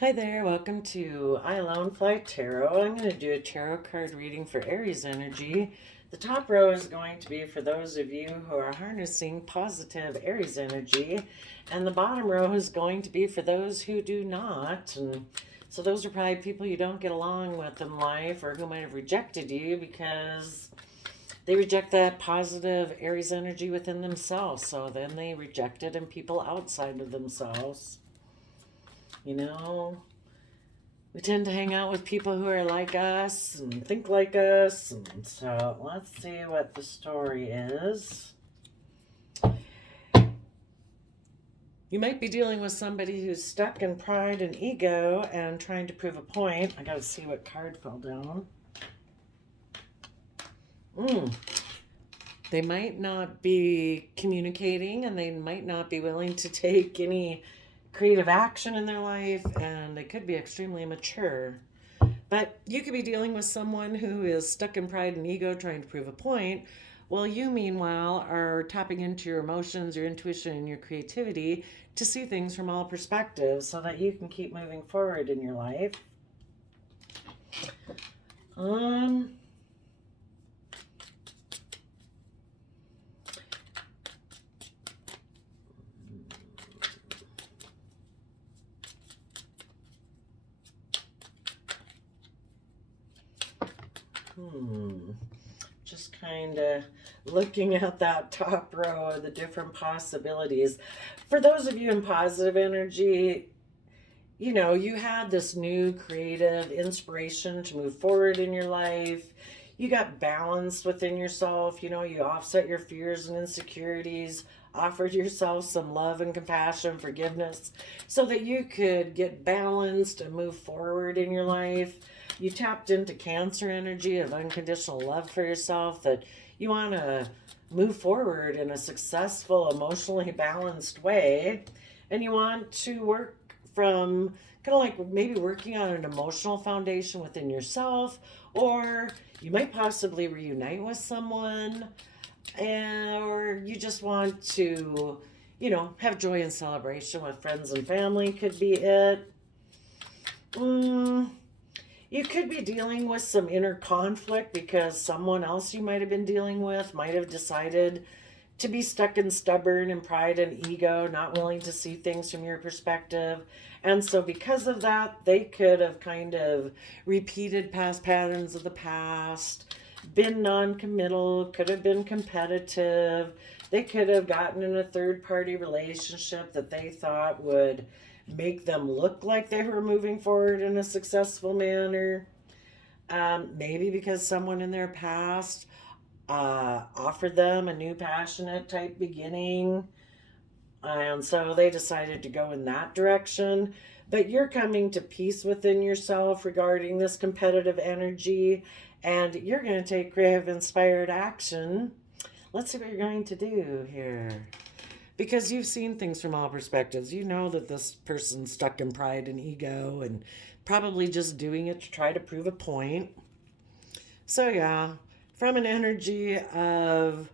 Hi there, welcome to I Alone Fly Tarot. I'm going to do a tarot card reading for Aries energy. The top row is going to be for those of you who are harnessing positive Aries energy, and the bottom row is going to be for those who do not. And so those are probably people you don't get along with in life or who might have rejected you because they reject that positive Aries energy within themselves. So then they reject it in people outside of themselves. You know, we tend to hang out with people who are like us and think like us. And so let's see what the story is. You might be dealing with somebody who's stuck in pride and ego and trying to prove a point. I gotta see what card fell down. They might not be communicating and they might not be willing to take any creative action in their life, and they could be extremely immature. But you could be dealing with someone who is stuck in pride and ego trying to prove a point, while you, meanwhile, are tapping into your emotions, your intuition, and your creativity to see things from all perspectives so that you can keep moving forward in your life. Just kind of looking at that top row of the different possibilities. For those of you in positive energy, you know, you had this new creative inspiration to move forward in your life. You got balanced within yourself. You know, you offset your fears and insecurities, offered yourself some love and compassion, forgiveness, so that you could get balanced and move forward in your life. You tapped into Cancer energy of unconditional love for yourself, that you want to move forward in a successful, emotionally balanced way. And you want to work from kind of like maybe working on an emotional foundation within yourself, or you might possibly reunite with someone, or you just want to, you know, have joy and celebration with friends and family, could be it. You could be dealing with some inner conflict because someone else you might have been dealing with might have decided to be stuck and stubborn and pride and ego, not willing to see things from your perspective. And so, because of that, they could have kind of repeated past patterns of the past, been non committal, could have been competitive. They could have gotten in a third party relationship that they thought would make them look like they were moving forward in a successful manner. Maybe because someone in their past offered them a new passionate type beginning. And so they decided to go in that direction. But you're coming to peace within yourself regarding this competitive energy, and you're going to take creative, inspired action. Let's see what you're going to do here. Because you've seen things from all perspectives. You know that this person's stuck in pride and ego and probably just doing it to try to prove a point. So yeah, from an energy of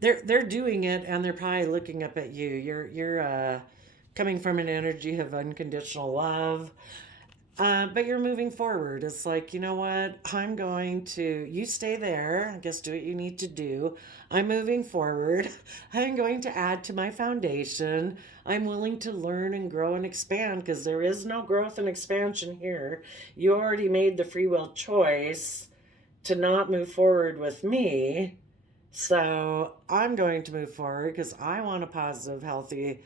they're doing it and they're probably looking up at you. You're coming from an energy of unconditional love. But you're moving forward. It's like, you know what? I'm going to, you stay there. I guess do what you need to do. I'm moving forward. I'm going to add to my foundation. I'm willing to learn and grow and expand because there is no growth and expansion here. You already made the free will choice to not move forward with me. So I'm going to move forward because I want a positive, healthy,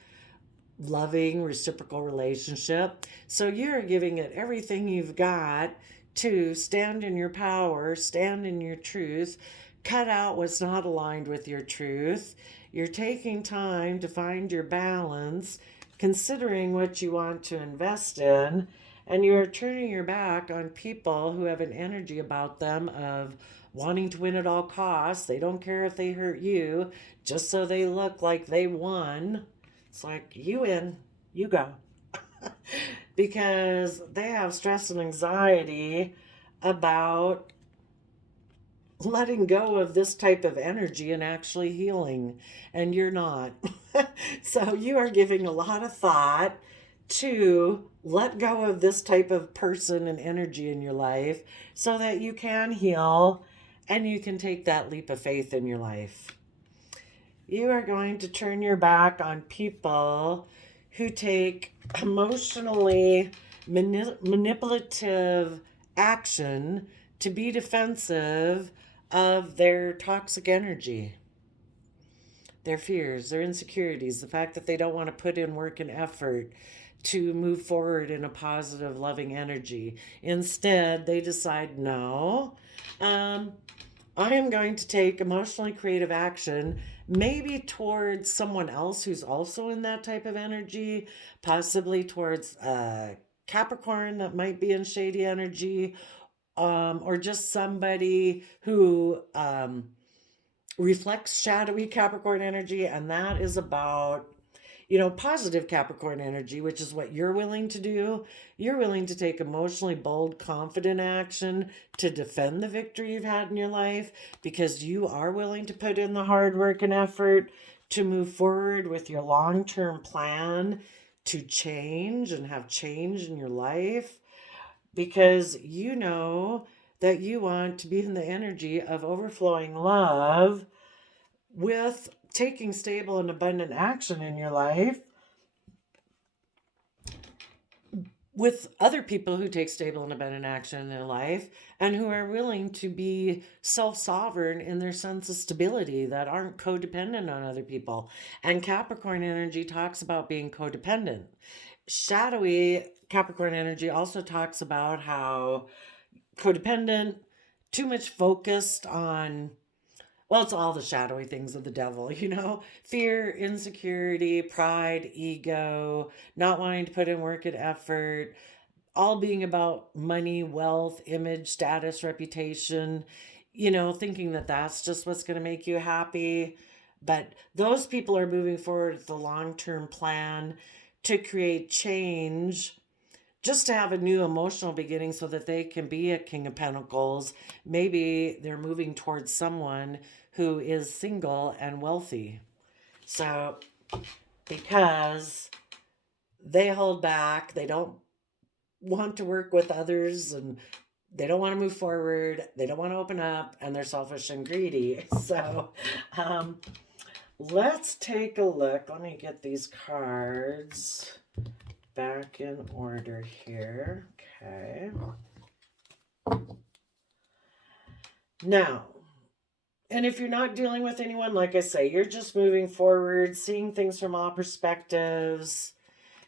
loving, reciprocal relationship. So you're giving it everything you've got to stand in your power, stand in your truth, cut out what's not aligned with your truth. You're taking time to find your balance, considering what you want to invest in, and you're turning your back on people who have an energy about them of wanting to win at all costs. They don't care if they hurt you, just so they look like they won. It's like, you in, you go. Because they have stress and anxiety about letting go of this type of energy and actually healing, and you're not. So you are giving a lot of thought to let go of this type of person and energy in your life so that you can heal and you can take that leap of faith in your life. You are going to turn your back on people who take emotionally manipulative action to be defensive of their toxic energy, their fears, their insecurities, the fact that they don't want to put in work and effort to move forward in a positive, loving energy. Instead, they decide, no, I am going to take emotionally creative action, maybe towards someone else who's also in that type of energy, possibly towards Capricorn that might be in shady energy, or just somebody who reflects shadowy Capricorn energy, and that is about, positive Capricorn energy, which is what you're willing to do. You're willing to take emotionally bold, confident action to defend the victory you've had in your life because you are willing to put in the hard work and effort to move forward with your long-term plan to change and have change in your life because you know that you want to be in the energy of overflowing love with taking stable and abundant action in your life with other people who take stable and abundant action in their life and who are willing to be self-sovereign in their sense of stability, that aren't codependent on other people. And Capricorn energy talks about being codependent. Shadowy Capricorn energy also talks about how codependent, too much focused on, well, it's all the shadowy things of the devil, fear, insecurity, pride, ego, not wanting to put in work and effort, all being about money, wealth, image, status, reputation, thinking that that's just what's going to make you happy. But those people are moving forward with the long-term plan to create change, just to have a new emotional beginning so that they can be a King of Pentacles. Maybe they're moving towards someone who is single and wealthy. So, because they hold back, they don't want to work with others, and they don't want to move forward, they don't want to open up, and they're selfish and greedy. So, let's take a look. Let me get these cards back in order here. Okay. Now, and if you're not dealing with anyone, like I say, you're just moving forward, seeing things from all perspectives,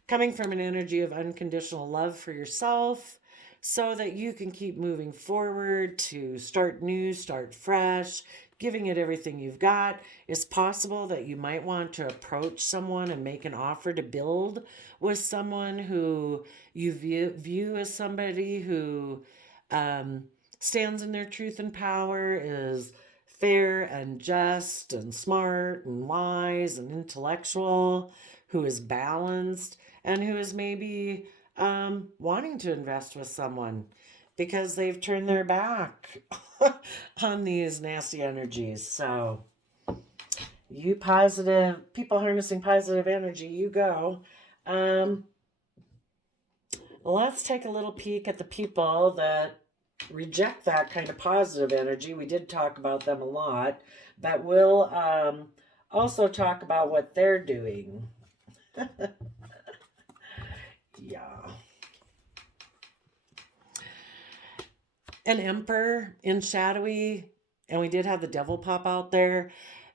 coming from an energy of unconditional love for yourself so that you can keep moving forward to start new, start fresh, giving it everything you've got. It's possible that you might want to approach someone and make an offer to build with someone who you view as somebody who stands in their truth and power, is fair and just and smart and wise and intellectual, who is balanced, and who is maybe wanting to invest with someone because they've turned their back on these nasty energies. So, you positive people harnessing positive energy, you go. Let's take a little peek at the people that reject that kind of positive energy. We did talk about them a lot, but we'll also talk about what they're doing. Yeah. An Emperor in shadowy, and we did have the devil pop out there.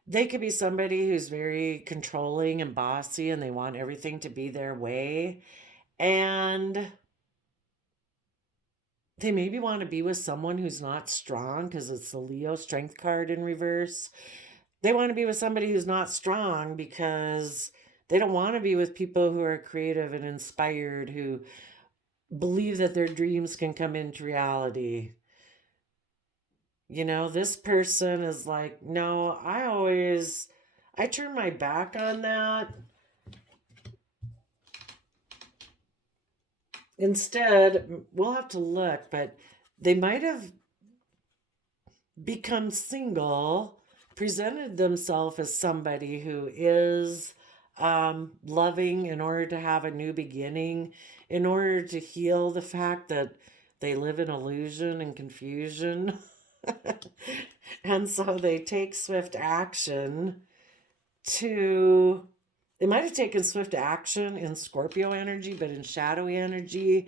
They could be somebody who's very controlling and bossy and they want everything to be their way. And they maybe want to be with someone who's not strong because it's the Leo strength card in reverse. They want to be with somebody who's not strong because they don't want to be with people who are creative and inspired, who believe that their dreams can come into reality. This person is like, no, I turn my back on that. Instead, we'll have to look, but they might have become single, presented themselves as somebody who is loving in order to have a new beginning, in order to heal the fact that they live in illusion and confusion. And so they take swift action to, they might have taken swift action in Scorpio energy, but in shadowy energy,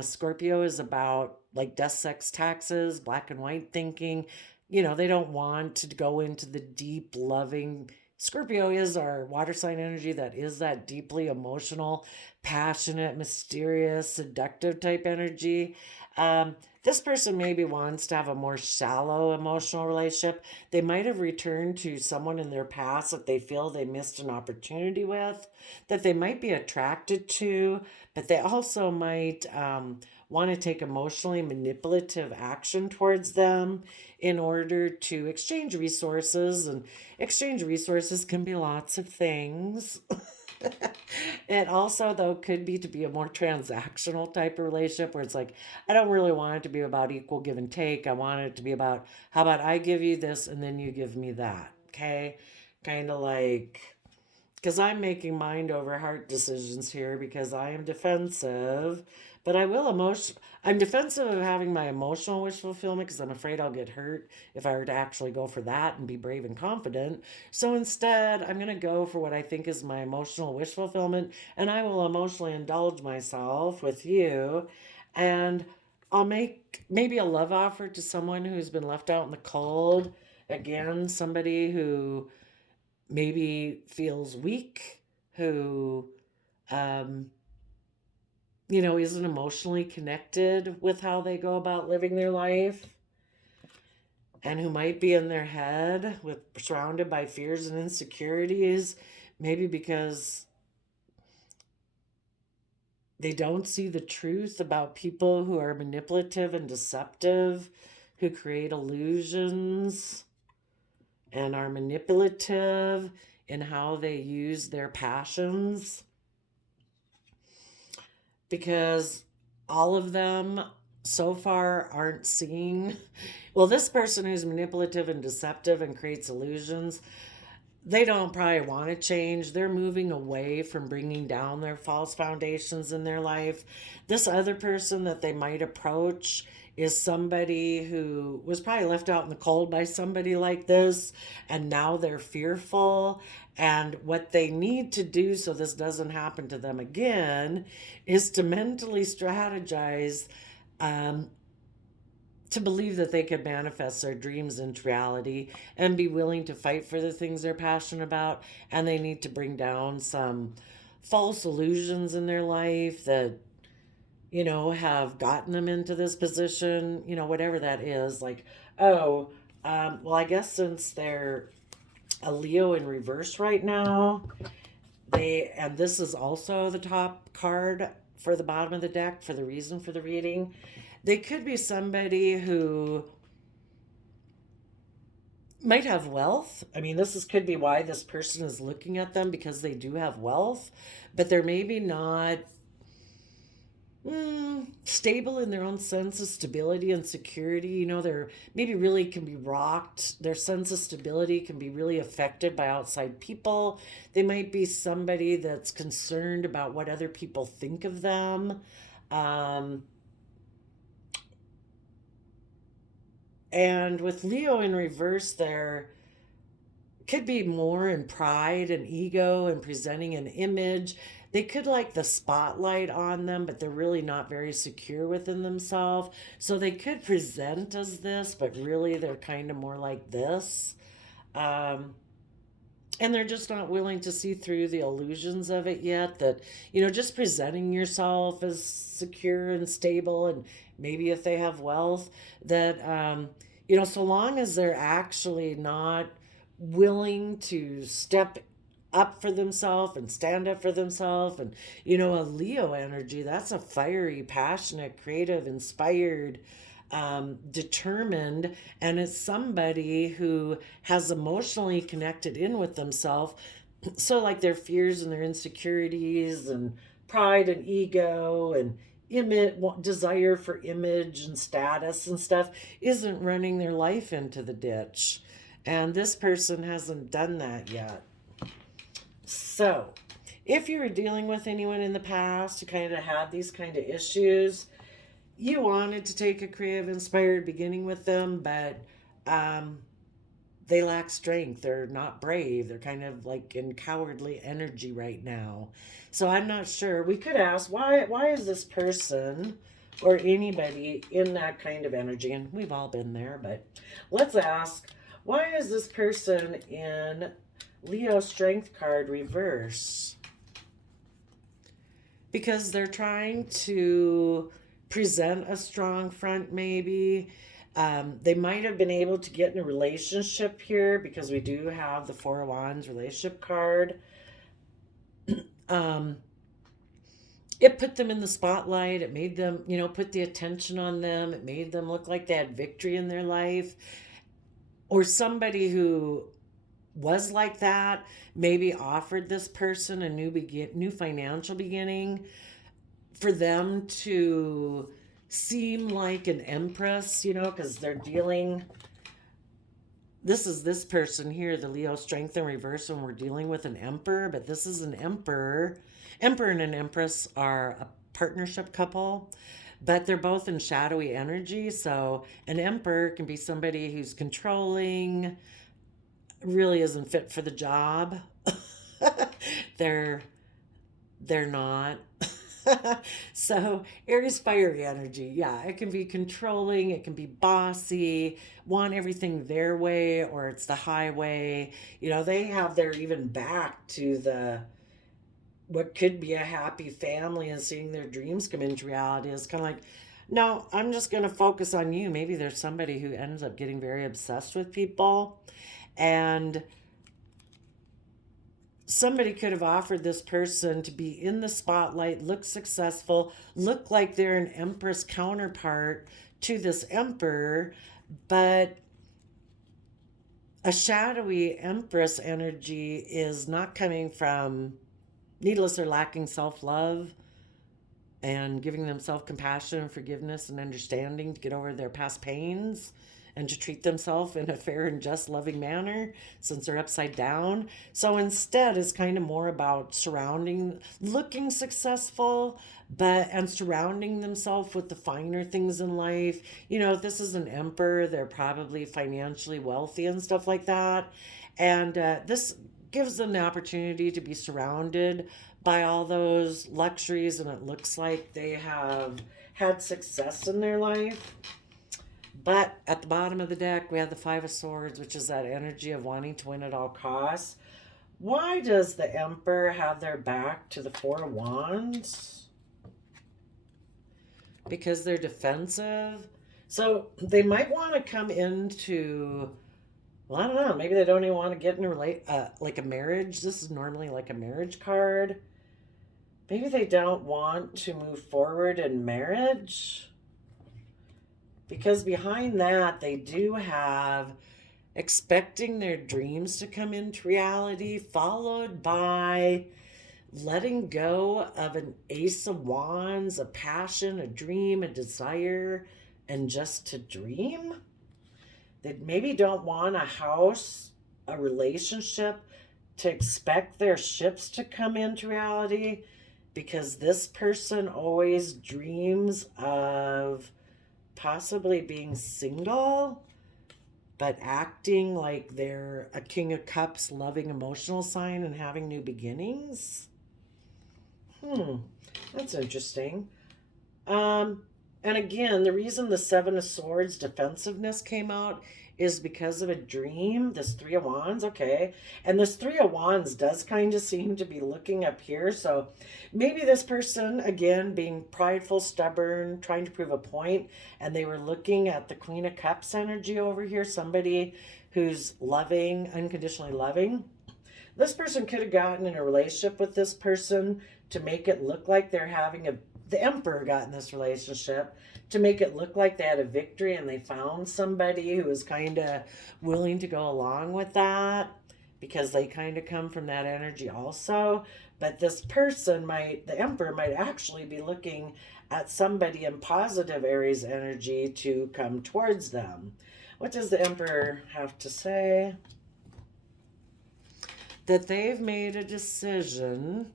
Scorpio is about like death, sex, taxes, black and white thinking. They don't want to go into the deep, loving. Scorpio is our water sign energy that is that deeply emotional, passionate, mysterious, seductive type energy. This person maybe wants to have a more shallow emotional relationship. They might have returned to someone in their past that they feel they missed an opportunity with, that they might be attracted to, but they also might want to take emotionally manipulative action towards them in order to exchange resources. And exchange resources can be lots of things. It also, though, could be to be a more transactional type of relationship where it's like, I don't really want it to be about equal give and take. I want it to be about, how about I give you this and then you give me that? Okay. Kind of like, because I'm making mind over heart decisions here because I am defensive, but I'm defensive of having my emotional wish fulfillment because I'm afraid I'll get hurt if I were to actually go for that and be brave and confident. So instead, I'm going to go for what I think is my emotional wish fulfillment, and I will emotionally indulge myself with you, and I'll make maybe a love offer to someone who's been left out in the cold. Again, somebody who maybe feels weak, who, um, isn't emotionally connected with how they go about living their life, and who might be in their head with surrounded by fears and insecurities, maybe because they don't see the truth about people who are manipulative and deceptive, who create illusions and are manipulative in how they use their passions, because all of them so far aren't seeing. Well, this person who's manipulative and deceptive and creates illusions, they don't probably want to change. They're moving away from bringing down their false foundations in their life. This other person that they might approach is somebody who was probably left out in the cold by somebody like this, and now they're fearful. And what they need to do so this doesn't happen to them again is to mentally strategize, um, to believe that they could manifest their dreams into reality and be willing to fight for the things they're passionate about. And they need to bring down some false illusions in their life that, have gotten them into this position, whatever that is. Like, oh, well, I guess since they're a Leo in reverse right now, and this is also the top card for the bottom of the deck for the reason for the reading. They could be somebody who might have wealth. I mean, could be why this person is looking at them, because they do have wealth, but they're maybe not stable in their own sense of stability and security. They're maybe really can be rocked. Their sense of stability can be really affected by outside people. They might be somebody that's concerned about what other people think of them. And with Leo in reverse, there could be more in pride and ego and presenting an image. They could like the spotlight on them, but they're really not very secure within themselves. So they could present as this, but really they're kind of more like this. And they're just not willing to see through the illusions of it yet. That, just presenting yourself as secure and stable, and maybe if they have wealth, that, so long as they're actually not willing to step up for themselves and stand up for themselves. And, a Leo energy, that's a fiery, passionate, creative, inspired, determined, and it's somebody who has emotionally connected in with themselves. So, like their fears and their insecurities and pride and ego and desire for image and status and stuff isn't running their life into the ditch. And this person hasn't done that yet. So, if you were dealing with anyone in the past who kind of had these kind of issues, you wanted to take a creative, inspired beginning with them, but um, they lack strength. They're not brave. They're kind of like in cowardly energy right now. So I'm not sure. We could ask why is this person or anybody in that kind of energy? And we've all been there, but let's ask, why is this person in Leo Strength card reverse? Because they're trying to present a strong front, maybe. They might have been able to get in a relationship here because we do have the Four of Wands relationship card. Um, it put them in the spotlight. It made them, put the attention on them. It made them look like they had victory in their life. Or somebody who was like that maybe offered this person a new financial beginning for them to seem like an empress, because they're dealing. This is this person here, the Leo Strength in reverse, when we're dealing with an emperor, but this is an emperor. Emperor and an empress are a partnership couple, but they're both in shadowy energy. So an emperor can be somebody who's controlling, really isn't fit for the job. they're they're not. So Aries fiery energy, yeah, it can be controlling, it can be bossy, want everything their way, or it's the highway. They have their even back to the what could be a happy family, and seeing their dreams come into reality is kind of like, no, I'm just going to focus on you. Maybe there's somebody who ends up getting very obsessed with people, and somebody could have offered this person to be in the spotlight, look successful, look like they're an empress counterpart to this emperor, but a shadowy empress energy is not coming from needless or lacking self-love and giving them self-compassion and forgiveness and understanding to get over their past pains and to treat themselves in a fair and just loving manner, since they're upside down. So instead, it's kind of more about looking successful, and surrounding themselves with the finer things in life. If this is an emperor, they're probably financially wealthy and stuff like that. And this gives them the opportunity to be surrounded by all those luxuries, and it looks like they have had success in their life. But at the bottom of the deck, we have the Five of Swords, which is that energy of wanting to win at all costs. Why does the Emperor have their back to the Four of Wands? Because they're defensive. So they might want to come into, well, I don't know, maybe they don't even want to get in like a marriage. This is normally like a marriage card. Maybe they don't want to move forward in marriage. Because behind that, they do have expecting their dreams to come into reality, followed by letting go of an Ace of Wands, a passion, a dream, a desire, and just to dream. They maybe don't want a house, a relationship, to expect their ships to come into reality, because this person always dreams of possibly being single, but acting like they're a King of Cups, loving emotional sign, and having new beginnings. That's interesting. And again, the reason the Seven of Swords defensiveness came out is because of a dream. This Three of Wands, okay. And this Three of Wands does kind of seem to be looking up here. So maybe this person, again, being prideful, stubborn, trying to prove a point, and they were looking at the Queen of Cups energy over here, somebody who's loving, unconditionally loving. This person could have gotten in a relationship with this person to make it look like they're having the Emperor got in this relationship to make it look like they had a victory, and they found somebody who was kind of willing to go along with that because they kind of come from that energy also. But this person the Emperor might actually be looking at somebody in positive Aries energy to come towards them. What does the Emperor have to say? that they've made a decision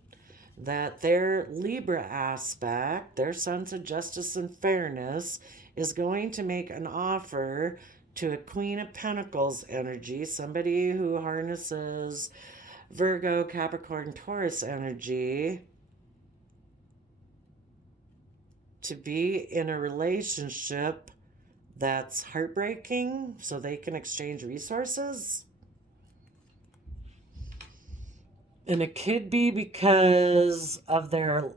that their Libra aspect, their sense of justice and fairness, is going to make an offer to a Queen of Pentacles energy, somebody who harnesses Virgo, Capricorn, Taurus energy, to be in a relationship that's heartbreaking so they can exchange resources. And it could be because of their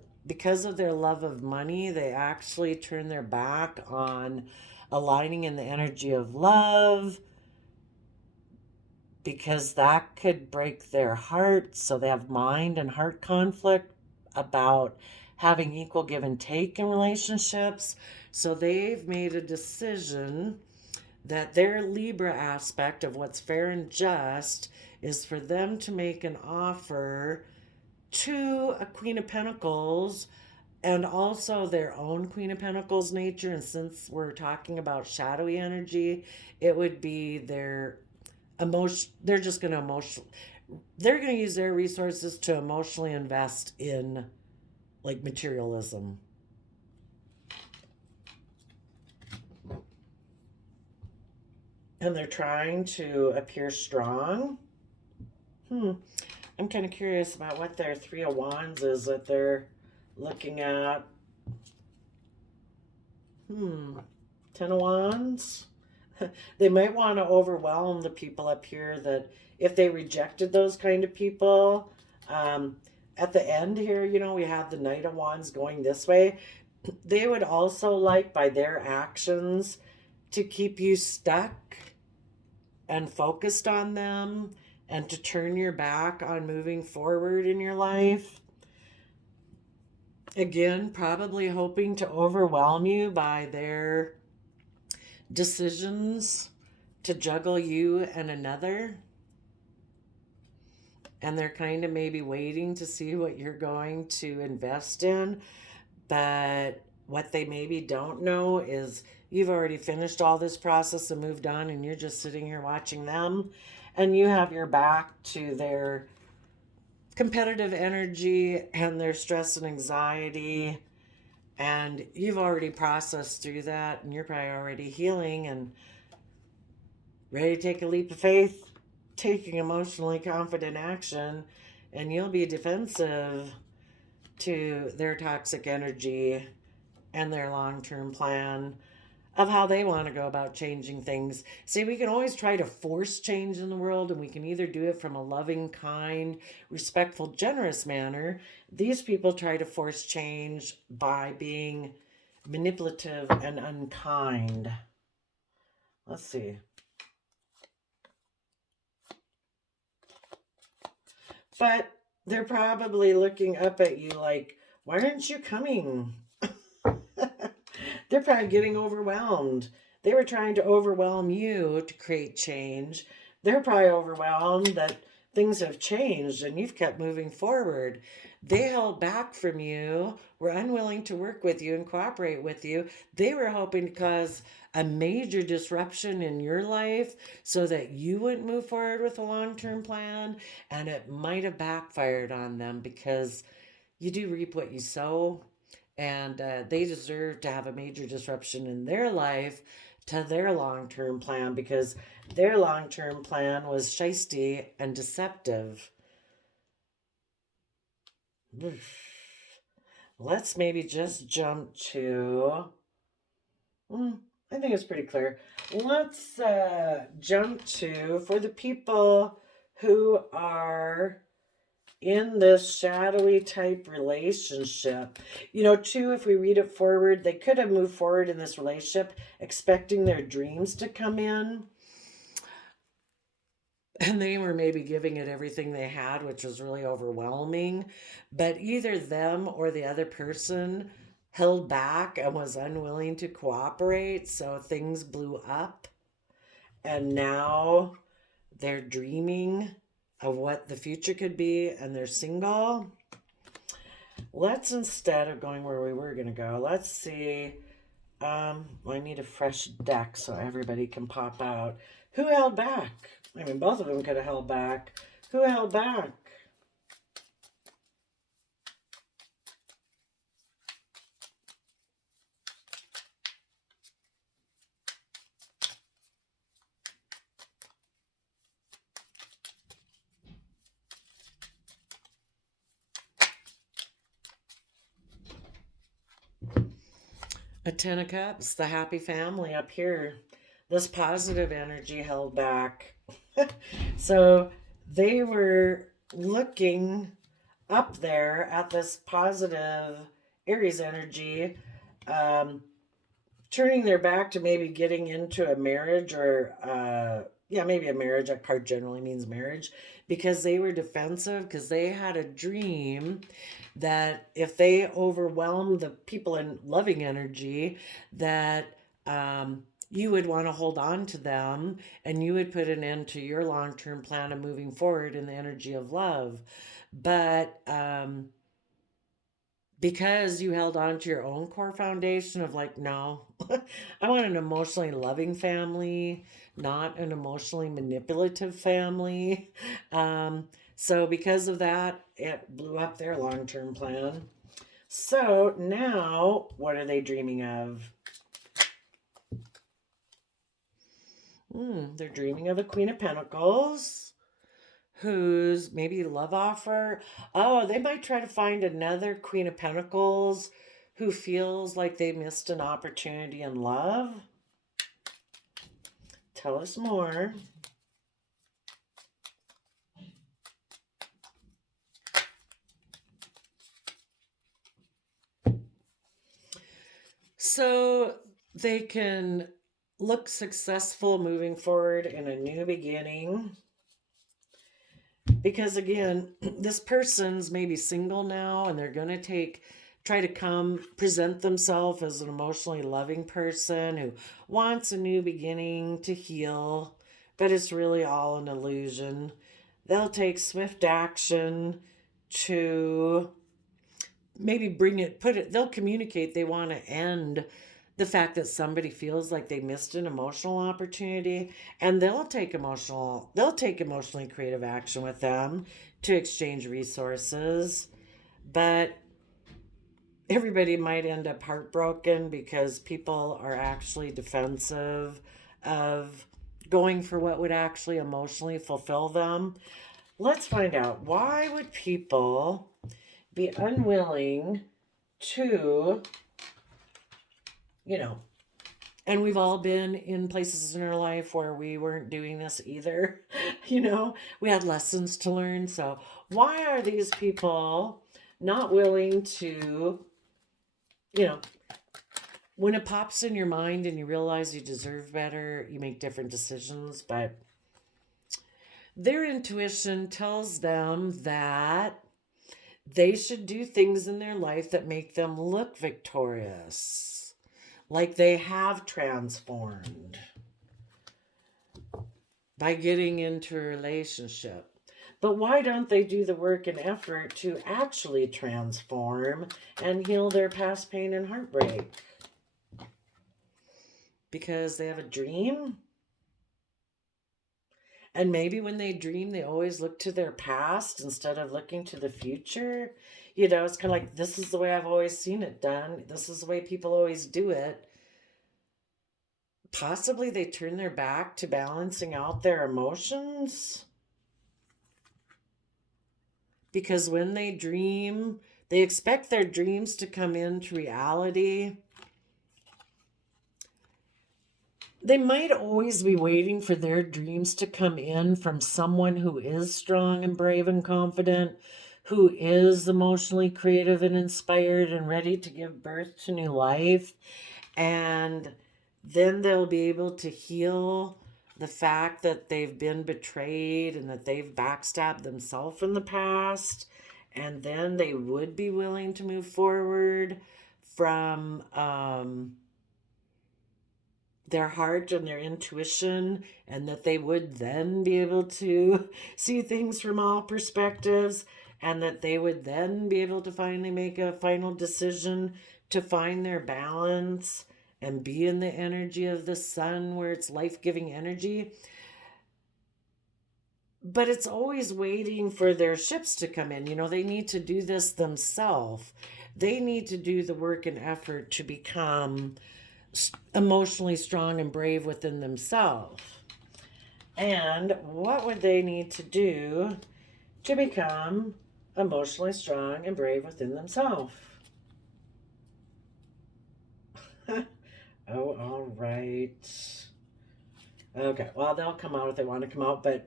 love of money, they actually turn their back on aligning in the energy of love, because that could break their heart. So they have mind and heart conflict about having equal give and take in relationships. So they've made a decision that their Libra aspect of what's fair and just is for them to make an offer to a Queen of Pentacles, and also their own Queen of Pentacles nature. And since we're talking about shadowy energy, it would be their emotion. They're just going to they're going to use their resources to emotionally invest in like materialism. And they're trying to appear strong. I'm kind of curious about what their Three of Wands is that they're looking at. Ten of Wands. They might want to overwhelm the people up here, that if they rejected those kind of people, at the end here, we have the Knight of Wands going this way. They would also like, by their actions, to keep you stuck and focused on them, and to turn your back on moving forward in your life. Again, probably hoping to overwhelm you by their decisions to juggle you and another. And they're kind of maybe waiting to see what you're going to invest in. But what they maybe don't know is you've already finished all this process and moved on, and you're just sitting here watching them, and you have your back to their competitive energy and their stress and anxiety, and you've already processed through that, and you're probably already healing and ready to take a leap of faith, taking emotionally confident action, and you'll be defensive to their toxic energy and their long-term plan of how they want to go about changing things. See, we can always try to force change in the world, and we can either do it from a loving, kind, respectful, generous manner. These people try to force change by being manipulative and unkind. Let's see. But they're probably looking up at you like, why aren't you coming? They're probably getting overwhelmed. They were trying to overwhelm you to create change. They're probably overwhelmed that things have changed and you've kept moving forward. They held back from you, were unwilling to work with you and cooperate with you. They were hoping to cause a major disruption in your life so that you wouldn't move forward with a long-term plan, and it might have backfired on them, because you do reap what you sow. And they deserve to have a major disruption in their life to their long-term plan, because their long-term plan was shisty and deceptive. Let's maybe just jump to... I think it's pretty clear. Let's jump to, for the people who are in this shadowy type relationship. Too, if we read it forward, they could have moved forward in this relationship expecting their dreams to come in. And they were maybe giving it everything they had, which was really overwhelming. But either them or the other person held back and was unwilling to cooperate. So things blew up. And now they're dreaming of what the future could be, and they're single. Let's, instead of going where we were going to go, let's see. I need a fresh deck so everybody can pop out. Who held back? I mean, both of them could have held back. Who held back? A Ten of Cups, the happy family up here. This positive energy held back. So they were looking up there at this positive Aries energy, um, turning their back to maybe getting into a marriage or, yeah, maybe a marriage. That card generally means marriage because they were defensive because they had a dream that if they overwhelm the people in loving energy, that you would want to hold on to them and you would put an end to your long-term plan of moving forward in the energy of love. But because you held on to your own core foundation of like, no, I want an emotionally loving family, not an emotionally manipulative family. So because of that, it blew up their long-term plan. So now, what are they dreaming of? They're dreaming of a Queen of Pentacles who's maybe love offer. Oh, they might try to find another Queen of Pentacles who feels like they missed an opportunity in love. Tell us more. So they can look successful moving forward in a new beginning. Because again, this person's maybe single now and they're going to try to present themselves as an emotionally loving person who wants a new beginning to heal, but it's really all an illusion. They'll take swift action to maybe they'll communicate they want to end the fact that somebody feels like they missed an emotional opportunity, and they'll take emotionally creative action with them to exchange resources. But everybody might end up heartbroken because people are actually defensive of going for what would actually emotionally fulfill them. Let's find out, why would people be unwilling to, and we've all been in places in our life where we weren't doing this either. We had lessons to learn. So why are these people not willing to, when it pops in your mind and you realize you deserve better, you make different decisions, but their intuition tells them that they should do things in their life that make them look victorious, like they have transformed by getting into a relationship. But why don't they do the work and effort to actually transform and heal their past pain and heartbreak? Because they have a dream? And maybe when they dream, they always look to their past instead of looking to the future. It's kind of like, this is the way I've always seen it done. This is the way people always do it. Possibly they turn their back to balancing out their emotions. Because when they dream, they expect their dreams to come into reality. They might always be waiting for their dreams to come in from someone who is strong and brave and confident, who is emotionally creative and inspired and ready to give birth to new life. And then they'll be able to heal the fact that they've been betrayed and that they've backstabbed themselves in the past. And then they would be willing to move forward from their heart and their intuition, and that they would then be able to see things from all perspectives, and that they would then be able to finally make a final decision to find their balance and be in the energy of the sun where it's life-giving energy. but it's always waiting for their ships to come in. They need to do this themselves. They need to do the work and effort to become emotionally strong and brave within themselves. And what would they need to do to become emotionally strong and brave within themselves? Oh, all right. Okay, well, they'll come out if they want to come out, but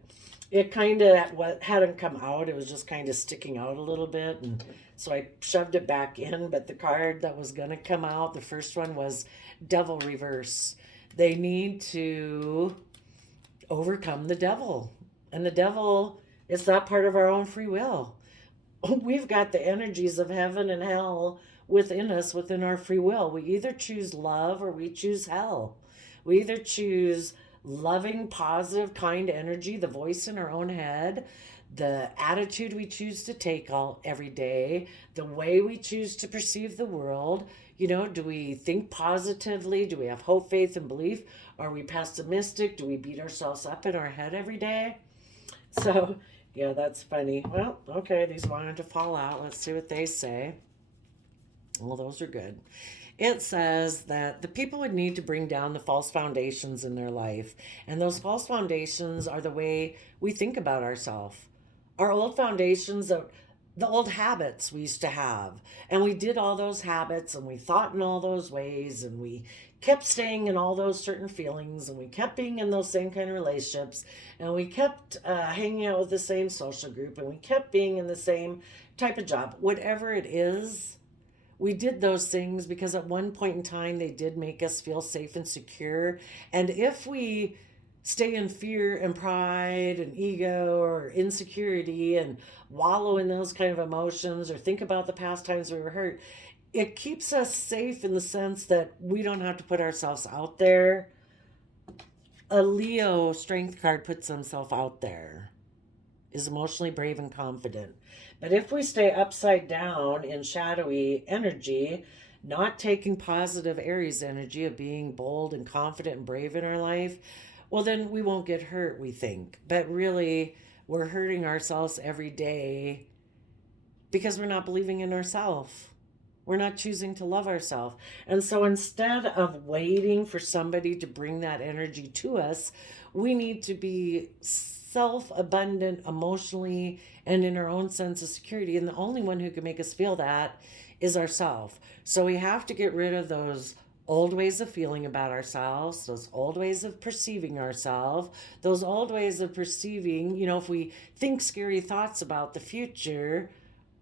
it kind of, what hadn't come out, it was just kind of sticking out a little bit, and so I shoved it back in. But the card that was going to come out, the first one, was Devil Reverse. They need to overcome the devil, and the devil is not part of our own free will. We've got the energies of heaven and hell within us, within our free will. We either choose love or we choose hell. We either choose loving, positive, kind energy, the voice in our own head, the attitude we choose to take every day, the way we choose to perceive the world. Do we think positively? Do we have hope, faith, and belief? Are we pessimistic? Do we beat ourselves up in our head every day? So, yeah, that's funny. Well, okay, these wanted to fall out. Let's see what they say. Well, those are good. It says that the people would need to bring down the false foundations in their life. And those false foundations are the way we think about ourselves. Our old foundations are the old habits we used to have. And we did all those habits and we thought in all those ways and we kept staying in all those certain feelings and we kept being in those same kind of relationships and we kept hanging out with the same social group and we kept being in the same type of job. Whatever it is, we did those things because at one point in time they did make us feel safe and secure. And if we stay in fear and pride and ego or insecurity and wallow in those kind of emotions or think about the past times we were hurt, it keeps us safe in the sense that we don't have to put ourselves out there. A Leo strength card puts himself out there, is emotionally brave and confident. But if we stay upside down in shadowy energy, not taking positive Aries energy of being bold and confident and brave in our life, well, then we won't get hurt, we think. But really, we're hurting ourselves every day because we're not believing in ourselves. We're not choosing to love ourselves. And so instead of waiting for somebody to bring that energy to us, we need to be self-abundant emotionally and in our own sense of security. And the only one who can make us feel that is ourselves. So we have to get rid of those old ways of feeling about ourselves, those old ways of perceiving ourselves, those old ways of perceiving, if we think scary thoughts about the future,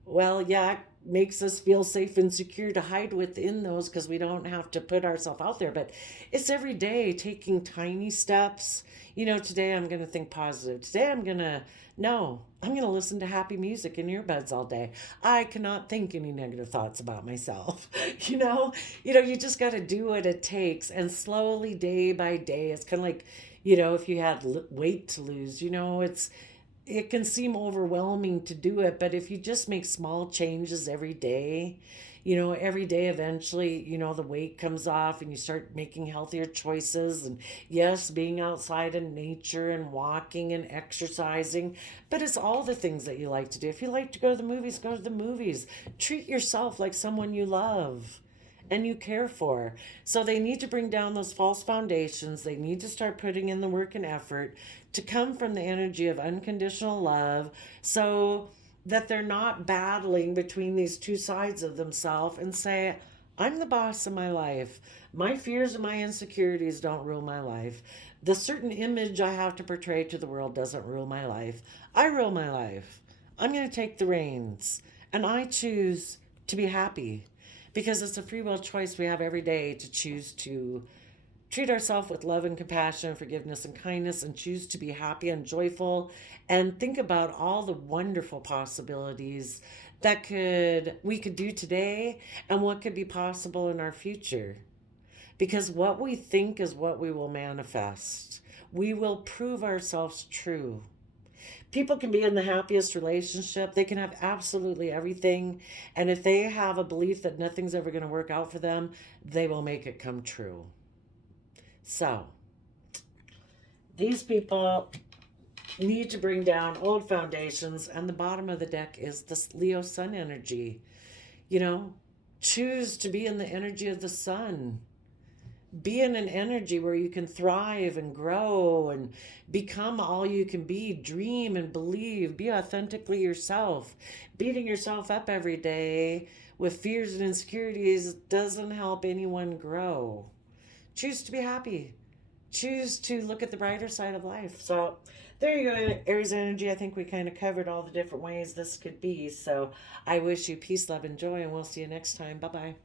well, yeah, it makes us feel safe and secure to hide within those because we don't have to put ourselves out there. But it's every day taking tiny steps. Today I'm going to think positive. Today I'm going to listen to happy music in earbuds all day. I cannot think any negative thoughts about myself. You just got to do what it takes. And slowly, day by day, it's kind of like, if you had weight to lose, it can seem overwhelming to do it. But if you just make small changes every day, every day eventually, the weight comes off and you start making healthier choices. And yes, being outside in nature and walking and exercising, but it's all the things that you like to do. If you like to go to the movies, go to the movies. Treat yourself like someone you love and you care for. So they need to bring down those false foundations. They need to start putting in the work and effort to come from the energy of unconditional love, so that they're not battling between these two sides of themselves and say, I'm the boss of my life. My fears and my insecurities don't rule my life. The certain image I have to portray to the world doesn't rule my life. I rule my life. I'm going to take the reins and I choose to be happy because it's a free will choice we have every day to choose to treat ourselves with love and compassion, forgiveness and kindness, and choose to be happy and joyful, and think about all the wonderful possibilities that we could do today and what could be possible in our future. Because what we think is what we will manifest. We will prove ourselves true. People can be in the happiest relationship. They can have absolutely everything. And if they have a belief that nothing's ever going to work out for them, they will make it come true. So, these people need to bring down old foundations. And the bottom of the deck is this Leo sun energy. You know, choose to be in the energy of the sun. Be in an energy where you can thrive and grow and become all you can be. Dream and believe. Be authentically yourself. Beating yourself up every day with fears and insecurities doesn't help anyone grow. Choose to be happy. Choose to look at the brighter side of life. So there you go, Aries energy. I think we kind of covered all the different ways this could be. So I wish you peace, love, and joy, and we'll see you next time. Bye-bye.